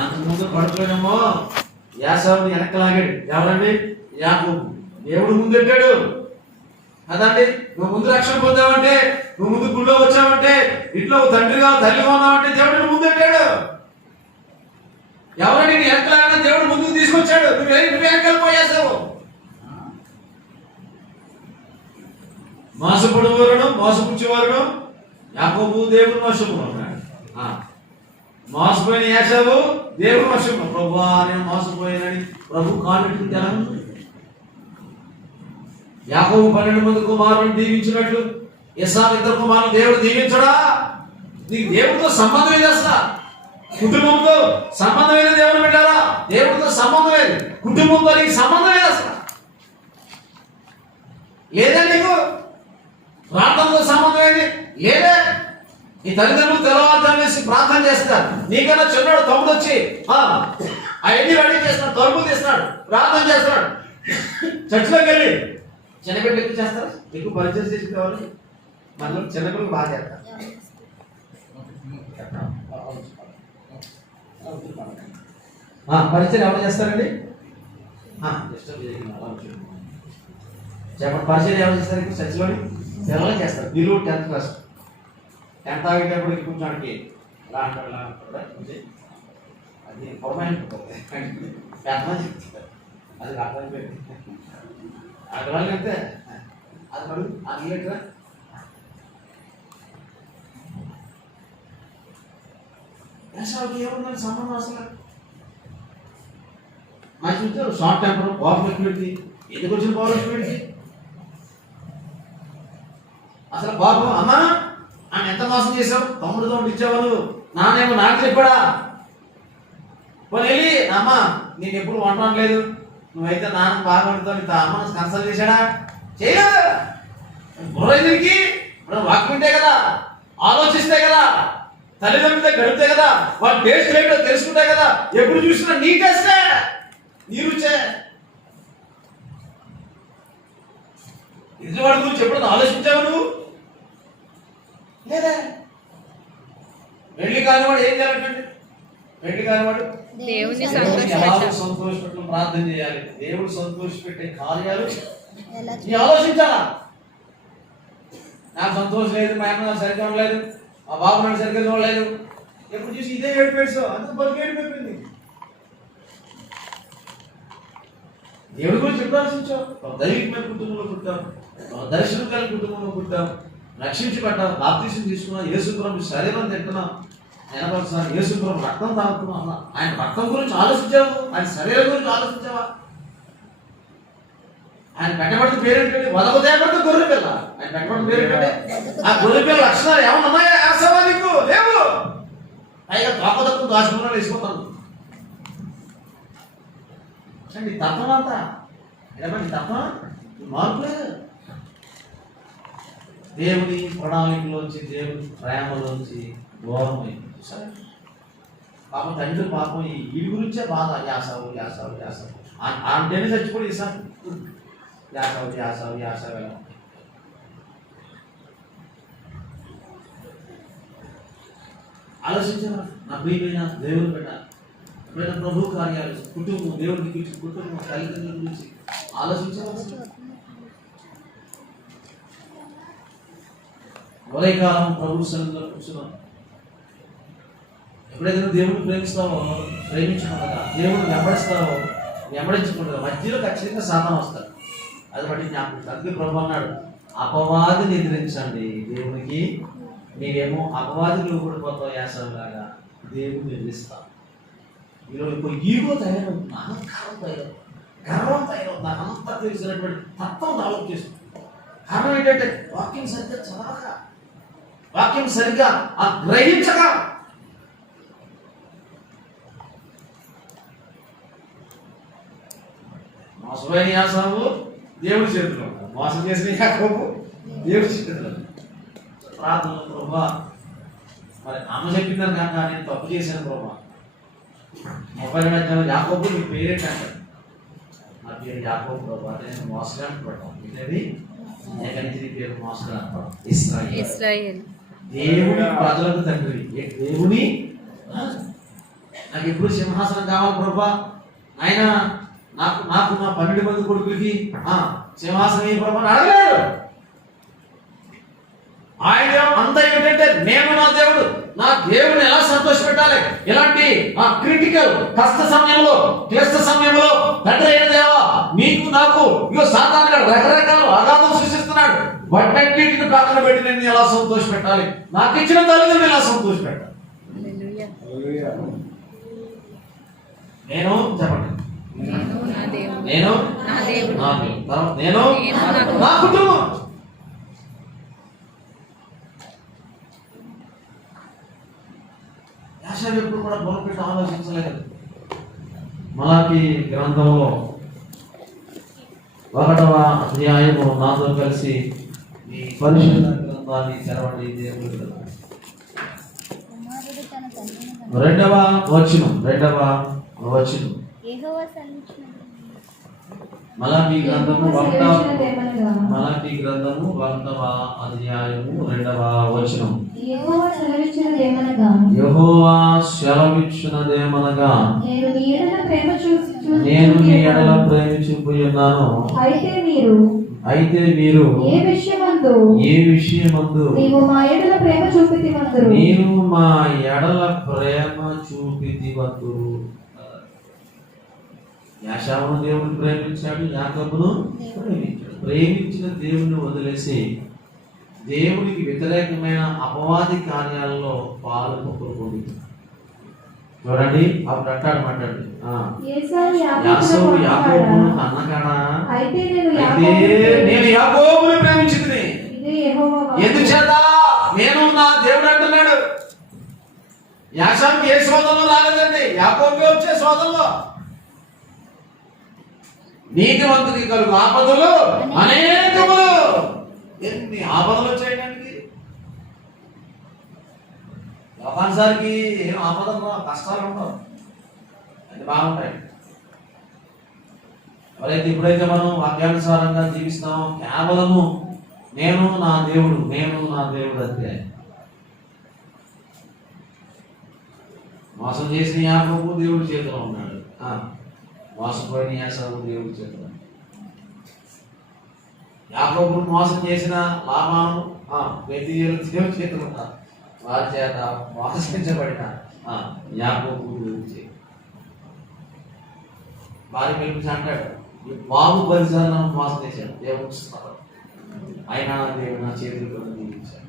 అంతకుముందు పడుకోనేమో యాసావుని వెనక్కలాగాడు. ఎవరండి? యాకోబు. దేవుడు ముందెట్టాడు అదండి. నువ్వు ముందు రక్షణ పొందావంటే, నువ్వు ముందు గుళ్ళో వచ్చావంటే, ఇంట్లో తండ్రిగా తల్లిగా ఉన్నావంటే దేవుడు ముందెట్టాడు. ఎవరండి నీ వెనకలాగా దేవుడు ముందుకు తీసుకొచ్చాడు. నువ్వే వెనకలిపోయేసావు. మోసపడువారును మోసపుచ్చేవారును యాకోబు దేవుడు మోసము అన్నాడు. మోసపోయిన ఏసావు దేవుడు మోసము. ప్రభువా నేను మోసపోయానని ప్రభు కాళ్ళు ఎలా ఉంది? యాకోబు 12 మంది కుమారులను దీవించినట్లు ఏసావు 2 కుమారులు దేవుడు దీవించడా? నీకు దేవుడితో సంబంధం ఏది? అసలు కుటుంబంతో సంబంధమైన దేవుడు పెట్టారా? దేవుడితో సంబంధం ఏది? కుటుంబంతో నీకు సంబంధం ఏది అసలు? లేదా నీకు ప్రార్థనతో సంబంధం ఏది? లేదే. ఈ తల్లిదండ్రులు తెల్లవారుజామున ప్రార్థన చేస్తారు. నీకన్నా చిన్నాడు తమ్ముడు వచ్చి అవన్నీ రెడీ చేస్తున్నాడు, తలుపులు తీస్తున్నాడు, ప్రార్థన చేస్తున్నాడు. చర్చిలోకి వెళ్ళి చిన్నపిల్లలు ఎక్కువ చేస్తారు. ఎక్కువ పరిచయం చేసి కావాలి. మళ్ళీ చిన్నపిల్లలు బాగా చేస్తారు. పరిచయం ఎవరు చేస్తారండి? చెప్పండి. పరిచయం ఎవరు చేస్తారు? చర్చిలోని ఎవరు చేస్తారు? బిలో 10th క్లాస్ 10th ఆగేటప్పుడు కూర్చోడానికి అది పర్మనెంట్ పెద్దమని చెప్తారు. అది అర్థమైపోయింది. అక్కడ అంతే. అది అడుగు అడిగేట్రా ఏముందని సంబంధం అసలు. మంచి చూస్తారు షార్ట్ టెంపర్, కోపం ఎక్కువ. ఎందుకు వచ్చిన కోపం ఎక్కువ? అసలు బాబు అమ్మా ఆయన ఎంత మోసం చేసావు? తమ్ముడితో ఇచ్చావు, నానేమో నాకు చెప్పాడా? పోనీ వెళ్ళి అమ్మ నేను ఎప్పుడు వంటం లేదు, నువ్వైతే నాన్న బాగా వండుతావు, అమ్మను కన్సల్ట్ చేశాడా? చేయలేదు. బుర్రకి వాక్యంటే కదా, ఆలోచిస్తే కదా, తల్లిదండ్రులతో గడిపితే కదా, వాళ్ళ టేస్ట్ ఏంటో తెలుసుకుంటే కదా. ఎప్పుడు చూసినా నీ టేస్టే, నీ రుచే. ఇది వాడి గురించి ఎప్పుడు ఆలోచించావు నువ్వు? లేదా? పెళ్లి కానివాడు ఏం చేయాలంటే, పెళ్లి కానివాడు దేవుని సంతోషపెట్టు ప్రార్థన చేయాలి. దేవుడు సంతోషపెట్టే కార్యాలు నీ ఆలోచించాలా. నాకు సంతోషం లేదు, మా అమ్మ నాకు సరిగ్గా ఉండలేదు, మా బాబు నాకు సరిగ్గా చూడలేదు, ఎప్పుడు చూసి ఇదే ఏడిపేడు. అంత బతుకు ఏడిపోయింది. దేవుడి గురించి ఎప్పుడు ఆలోచించావు? దైవికమైన కుటుంబంలో పుట్టాం, దర్శనం కలిగిన కుటుంబంలో పుట్టాం, రక్షించబడ్డాం, బాప్తిసం తీసుకున్నాం, యేసుప్రభు శరీరం తింటున్నాం, నిలబడుతున్నాం, యేసుప్రభు రక్తం తాగుతున్నాం. ఆయన రక్తం గురించి ఆలోచించావు? ఆయన శరీరం గురించి ఆలోచించావా? ఆయన పెట్టబడిన పేరేంటంటే వదవదేపడితే గొర్రె పిల్ల. ఆయన పెట్టబడిన పేరేంటంటే ఆ గొర్రె పిల్ల లక్షణాలు ఏమన్నా ఉన్నాయా? ఆశవా నీకు? లేవు. పైగా తోపదప్పు దాచుకున్నాడు వేసుకుంటాను. నీ తత్వం అంతా నీ తత్వం మార్పు లేదు. దేవుని ప్రణాళికలోంచి, దేవుని ప్రేమలోంచి దూరం అయింది. సరే పాపం తండ్రి పాపం ఈ గురించే బాధ. యాసావు యాసావు యాసావు అంటేనే చచ్చిపోయి ఇస్తాను. యాసావు యాసావు యాసావు ఎలా ఆలోచించాను. నా ప్రియమైన దేవుని బిడ్డ, ఎప్పుడైనా ప్రభు కార్యాలు, కుటుంబం, దేవుడిని గురించి, కుటుంబం, తల్లిదండ్రుల గురించి ఆలోచించవచ్చు. ఉదయకాలం ప్రభు సన్నిధిలో కూర్చున్నాం. ఎప్పుడైతే నువ్వు దేవుడిని ప్రేమిస్తావో, ప్రేమించకుండా దేవుడిని వెంబడిస్తావో, వెంబడించకుండా మధ్యలో ఖచ్చితంగా సాతాను వస్తాడు. అది బట్టి జ్ఞాపకం. అందుకే ప్రభు అన్నాడు, అపవాదిని ఎదిరించండి. దేవునికి మీరేమో అపవాదిలో ఊడిపోతావు యాసలాగా, దేవుడిని ఎదిరిస్తాం. ఈరోజు ఇప్పుడు ఈగో తయారవుతుంది, అహంకారం తయారవుతుంది, గర్వం తయారవుతుంది, అంతా తెలిసినటువంటి తత్వం డెవలప్ చేస్తుంది. కారణం ఏంటంటే వాక్యం సరిగ్గా చదవక, వాక్యం సరిగ్గా గ్రహించక. మోసమైన యాసావు దేవుడి చేతిలో, మోసం చేసిన యాకోబు దేవుడి చేతిలో. ప్రార్థన ప్రభా, మరి అమ్మ చెప్పిందని కనుక నేను తప్పు చేశాను ప్రభా. మొబైల్ మధ్యలో యాకోబు నీ పేరేంటంటారు. నా పేరు యాకోబు ప్రభా, నేను మోసగానికి పడ్డాను. ఇదేది నీ పేరు మోసగానికి పడ్డాను. ఇశ్రాయేలు. దేవుని ప్రజలకు తండ్రి, దేవుని నాకు ఎప్పుడు సింహాసనం కావాలి ప్రభా, ఆయన నాకు నాకు నా 12 మంది కొడుకులకి సింహాసనం ఏ ప్రభా అని అడగలేదు. ఆయన అంతా ఏమిటంటే నేను నా దేవుడు, నా దేవుడిని ఎలా సంతోషపెట్టాలి, ఇలాంటి క్రిటికల్ కష్ట సమయంలో, క్లిష్ట సమయంలో తండ్రి అయిన దేవా నీకు నాకు ఇగో సాతాను గాడు రకరకాల అగాధం సృష్టిస్తున్నాడు, వాటిని పక్కన పెట్టి నేను ఎలా సంతోషపెట్టాలి, నాకు ఇచ్చిన తల్లిదండ్రులు ఎలా సంతోషపెట్టాలి. నేను చెప్పండి, నేను నేను నా కుటుంబం. యాషావు ఎప్పుడు కూడా బోధపెట్టి ఆలోచించలేదు. మలాకి గ్రంథంలో 1వ అధ్యాయము నాతో కలిసి ఈ పరిశుద్ధ గ్రంథాన్ని తెరవండి. దేవుడు 2వ వచనం మలాకి గ్రంథము 1వ అధ్యాయము 2వ వచనం. యెహోవా సెలవిచ్చినదేమనగా నేను నీ ఎడల ప్రేమ చూపి ఉన్నాను, అయితే మీరు ఏ విషయమందు నీవు మా ఎడల ప్రేమ చూపితివంతురు. యాషావును దేవుడు ప్రేమించాడు, యాకోబును ప్రేమించాడు. ప్రేమించిన దేవుని వదిలేసి దేవునికి వ్యతిరేకమైన అపవాది కార్యాలలో పాలు పొందుతుంది. చూడండి, అప్పుడు అంటాడు మాట్లాడు యాకోబును అన్నగాడా, అయితే నేను యాకోబును ప్రేమించింది ఎందుచేత నేను నా దేవుడు అంటున్నాడు. యాషావుకి ఏ శోధనలో రాలేదండి, యాకోబుకే వచ్చే శోధనలో. నీతివంతునికి కలుగు ఆపదలు అనేకములు. ఎన్ని ఆపదలు వచ్చాయడానికి, లోకానుసారికి ఏం ఆపదలు కష్టాలు ఉండవు, అది బాగుంటాయి. ఎవరైతే ఇప్పుడైతే మనం వాక్యానుసారంగా జీవిస్తామో కేవలము నేను నా దేవుడు అంతే. మోసం చేసిన యాకోబు దేవుడి చేతిలో ఉన్నాడు, మోసపోయిన యాసావు దేవుడి చేతిలో. యాకోబును మోసం చేసిన లాబాను బెతీయేలు దేవుడి చేతిలో ఉన్నారు, వారి చేత మోసగించబడిన యాకోబు దేవుడి చేతి. వారి పిలిపించి అంటాడు, బాబు పరిసరాలను మోసం చేశాడు, దేవుడు ఆయన దేవుడు నా చేతులు కూడా దీవించాడు.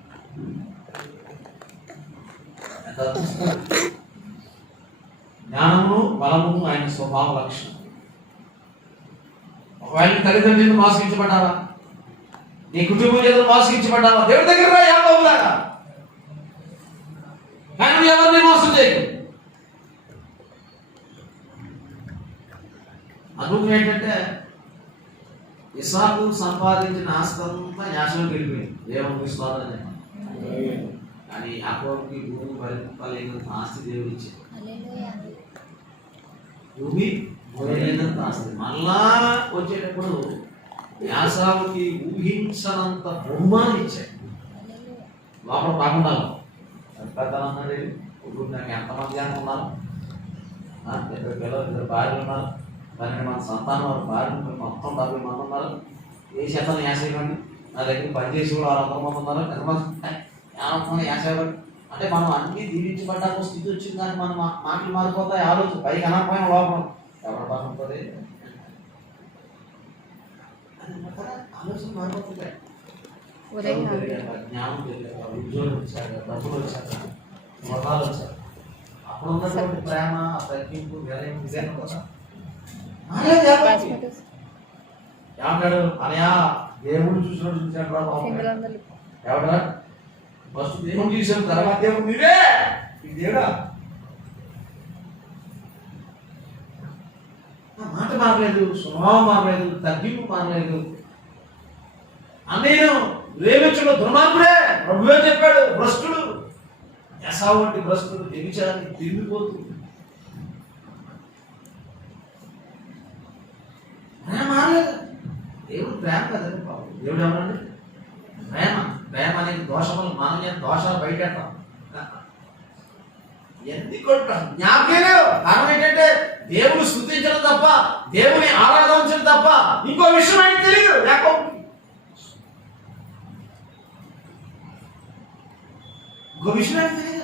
జ్ఞానమును బలమును ఆయన స్వభావ లక్షణం. ఒకవేళ తల్లిదండ్రులను మోసగించబడ్డావా, నీ కుటుంబం చేత మోసగించబడ్డావా, దేవుడి దగ్గర రా యాకోబులాగా. కానీ నువ్వు ఎవరిని మోసం చేయకు. అద్భుతం ఏంటంటే ఇస్సాకు సంపాదించిన ఆస్తి అంతా యాషావుకి వెళ్ళిపోయింది, దేవుని విశ్వాసం. కానీ యాకోబుకి భూమి పరిపాలైనంత ఆస్తి దేవుడు ఇచ్చాడు. భూమి పోయేంత ఆస్తి మళ్ళా వచ్చేటప్పుడు యాసావుకి ఊహించనంత బహుమానం ఇచ్చాడు. లోపల కాకుండా పెద్దలన్నాడు, ఇప్పుడు నాకు ఎంతమంది అని ఉన్నారు, 2 పిల్లలు 2 భార్యలు ఉన్నారు, 12 మంది సంతానం, వారి భార్యలు మొత్తం 70 మంది ఉన్నారు. ఏ శాతం 50 మంది, నా దగ్గర పనిచేసి కూడా 600 మంది ఉన్నారు, ఎంతమంది 50 మంది. అంటే మనం అన్ని దీవించబడ్డాక స్థితి వచ్చింది, కానీ మనం మాటలు మారిపోతాయి, ఆలోచన పైకి అనకపోయిన లోపం ఎవరు బాగుంటుంది, ఆలోచన మారిపోతుంది. జ్ఞానం తెలియక, ఉద్యోగం వచ్చాక, డబ్బులు వచ్చాక, మతాలు వచ్చాక, అప్పుడు ఉన్నటువంటి ప్రేమ తగ్గింపు వేరే ఇదేనా కదా. ఏమంటాడు అనయా, దేవుడు చూసాడు రా బాబు. ఎవడా ఫస్ట్ దేవుడు చూసాడు, తర్వాత దేవుడు నీవే, ఈ దేవుడా. మాట మారలేదు, స్వభావం మారలేదు, తగ్గింపు మారలేదు. నేను ప్రేమించడు దుర్మార్గుడే, ప్రభువే చెప్పాడు, భ్రష్టుడు. యాసావు వంటి భ్రష్టుడు, వ్యభిచారి, తిరిగిపోతుంది. మారలేదు. దేవుడు ప్రేమ కదండి బాబు. దేవుడు ఎవరండి? ప్రేమ అనేది దోషములు, మనం దోషాలు బయటేస్తాం. ఎందుకు జ్ఞాపకం లేవు. కారణం ఏంటంటే దేవుని స్తుతించడం తప్ప, దేవుని ఆరాధించడం తప్ప ఇంకో విషయం ఆయనకు తెలియదు. ఇంకో విషయం ఆయనకు తెలియదు.